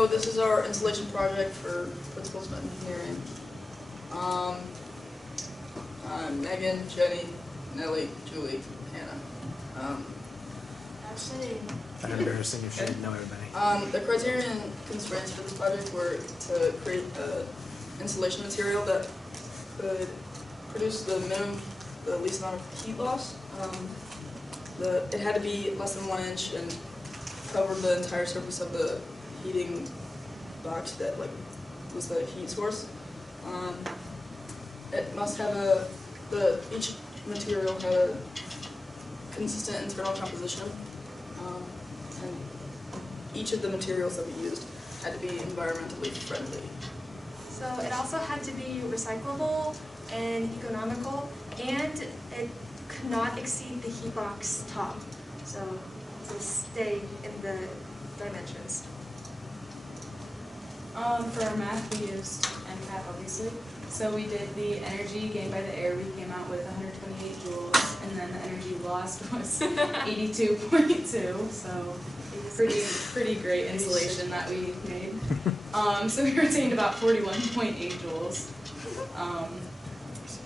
So this is our installation project for Principles of Engineering. I'm Megan, Jenny, Nellie, Julie, Hannah. Actually, Kind of embarrassing if you didn't know everybody. The criterion and constraints for this project were to create an installation material that could produce the least amount of heat loss. It had to be less than 1 inch and cover the entire surface of the heating box that was the heat source. It must have each material had a consistent internal composition, and each of the materials that we used had to be environmentally friendly. so it also had to be recyclable and economical, and it could not exceed the heat box top, so to stay in the dimensions. For our math, we used MCAT, obviously. So we did the energy gained by the air. We came out with 128 joules, and then the energy lost was 82.2. So pretty great insulation that we made. So we retained about 41.8 joules.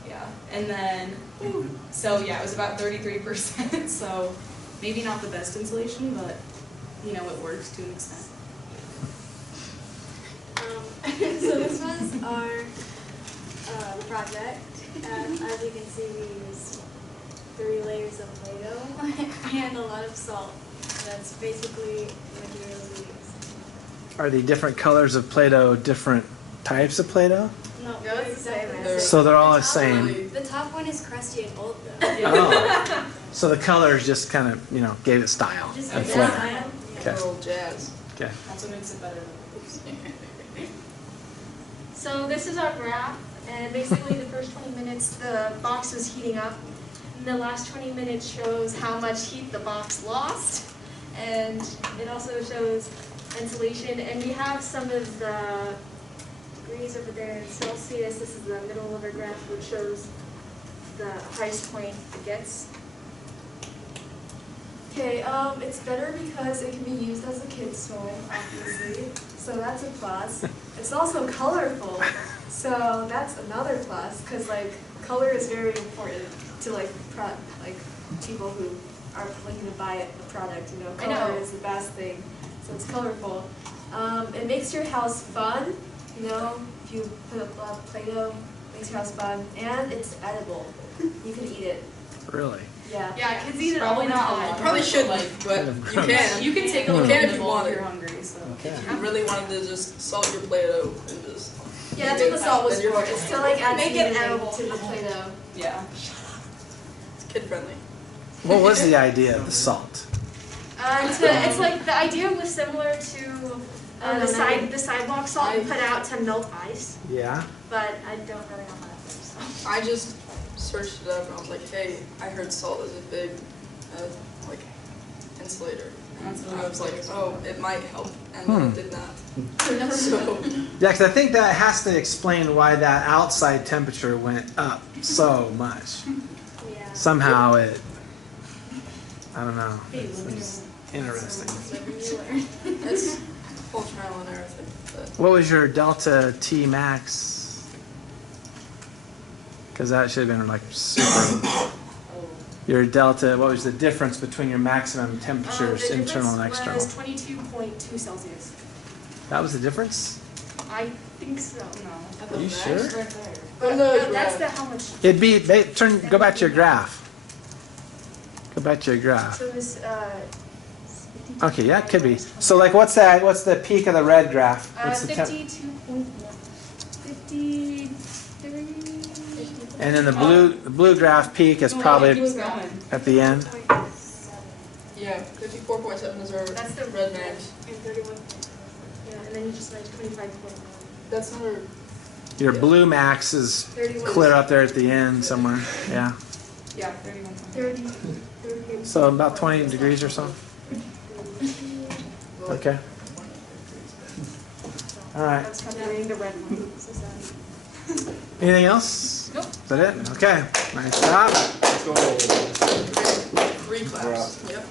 Yeah, and then so yeah, it was about 33%. So maybe not the best insulation, but it works to an extent. So this was our project. As you can see, we used 3 layers of Play-Doh and a lot of salt. That's basically the materials we used. Are the different colors of Play-Doh different types of Play-Doh? No, No, it's the same. They're- So they're all the same. The top one is crusty and old though. Oh. So the colors just kind of, gave it style Just and like flair. that. Okay. Little jazz. Okay. That's what makes it better. So this is our graph, and basically the first 20 minutes the box was heating up, and the last 20 minutes shows how much heat the box lost, and it also shows insulation, and we have some of the degrees over there in Celsius. This is the middle of our graph, which shows the highest point it gets. Okay, it's better because it can be used as a kid's toy, obviously, so that's a plus. It's also colorful, so that's another plus, because color is very important to people who are looking to buy a product. I know. Color is the best thing, so it's colorful. It makes your house fun. If you put a lot of Play-Doh, it makes your house fun, and it's edible. You can eat it. Really? Yeah. Yeah, kids eat it all Probably the not a time. lot. Probably shouldn't, but you can. You can take a You little can bit if of you bowl want if it. you're hungry. So. Okay. If you really wanted to just salt your Play-Doh and just... Yeah, that's what the salt was Then you're for. It's to add Make it seasoning edible. to the Play-Doh. Yeah. It's kid-friendly. What was the idea of the salt? It's the idea was similar to the sidewalk salt you put out to melt ice, Yeah. but I don't really know how that works. So. I just searched it up and I was like, hey, I heard salt is a big, insulator. That's what I was like, oh, it might help, and it did not. So, Yeah, because I think that has to explain why that outside temperature went up so much. Yeah. Somehow I don't know. Hey, It's look at interesting. it's whole trial and error thing. But What was your delta T max? Because that should have been super. Your delta, what was the difference between your maximum temperatures, The internal and difference external? was 22.2 Celsius. That was the difference? I think so. Are you sure? Right there. on No, the that's graph, how much. It'd be, go back to your graph. Go back to your graph. So it was, Okay, yeah, it could be. So what's the peak of the red graph? What's the 53. And then the blue graph peak is He probably was going. at the end. yeah, 54.7 is our That's the red max. And 31. Yeah, and then you just 25.1. That's not our... Your blue max is 31. clear up there at the end somewhere. Yeah. Yeah, 31. 30. So about 20 degrees or so. Okay. All right. That's covering the red one. So sad. Anything else? Nope. Is that it? Okay. Nice job. Three claps. Yep.